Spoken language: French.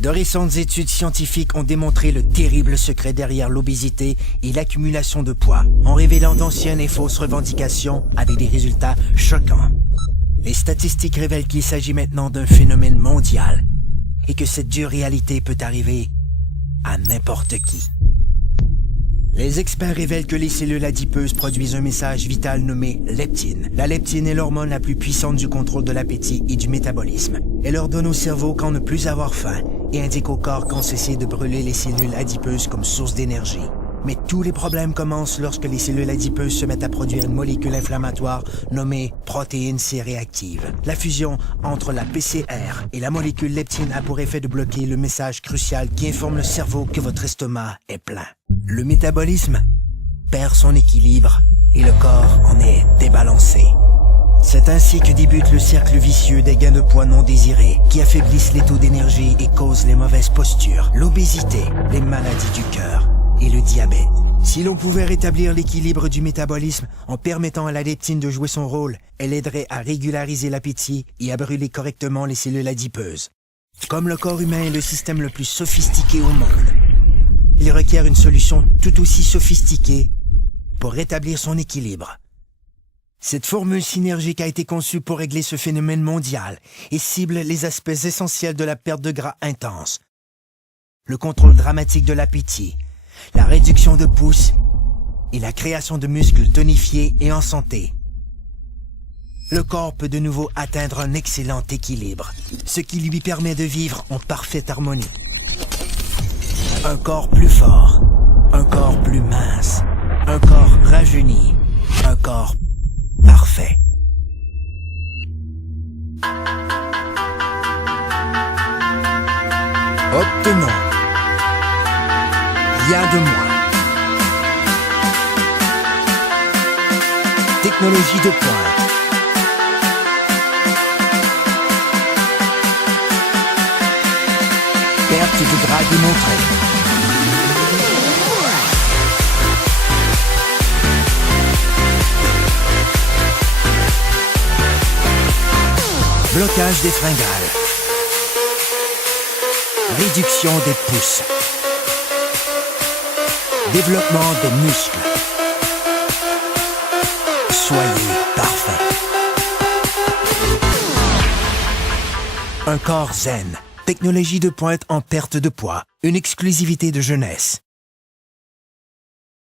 De récentes études scientifiques ont démontré le terrible secret derrière l'obésité et l'accumulation de poids, en révélant d'anciennes et fausses revendications avec des résultats choquants. Les statistiques révèlent qu'il s'agit maintenant d'un phénomène mondial et que cette dure réalité peut arriver à n'importe qui. Les experts révèlent que les cellules adipeuses produisent un message vital nommé leptine. La leptine est l'hormone la plus puissante du contrôle de l'appétit et du métabolisme. Elle ordonne au cerveau quand ne plus avoir faim et indique au corps quand cesser de brûler les cellules adipeuses comme source d'énergie. Mais tous les problèmes commencent lorsque les cellules adipeuses se mettent à produire une molécule inflammatoire nommée protéine C réactive. La fusion entre la PCR et la molécule leptine a pour effet de bloquer le message crucial qui informe le cerveau que votre estomac est plein. Le métabolisme perd son équilibre et le corps en est débalancé. C'est ainsi que débute le cercle vicieux des gains de poids non désirés qui affaiblissent les taux d'énergie et causent les mauvaises postures, l'obésité, les maladies du cœur et le diabète. Si l'on pouvait rétablir l'équilibre du métabolisme en permettant à la leptine de jouer son rôle, elle aiderait à régulariser l'appétit et à brûler correctement les cellules adipeuses. Comme le corps humain est le système le plus sophistiqué au monde, il requiert une solution tout aussi sophistiquée pour rétablir son équilibre. Cette formule synergique a été conçue pour régler ce phénomène mondial et cible les aspects essentiels de la perte de gras intense, le contrôle dramatique de l'appétit, la réduction de pouces et la création de muscles tonifiés et en santé. Le corps peut de nouveau atteindre un excellent équilibre, ce qui lui permet de vivre en parfaite harmonie. Un corps plus fort, un corps plus mince, un corps rajeuni, un corps parfait. Obtenons rien de moins. Technologie de pointe. Perte de gras démontrée. Blocage des fringales. Réduction des pouces. Développement des muscles. Soyez parfait. Un corps zen. Technologie de pointe en perte de poids. Une exclusivité de jeunesse.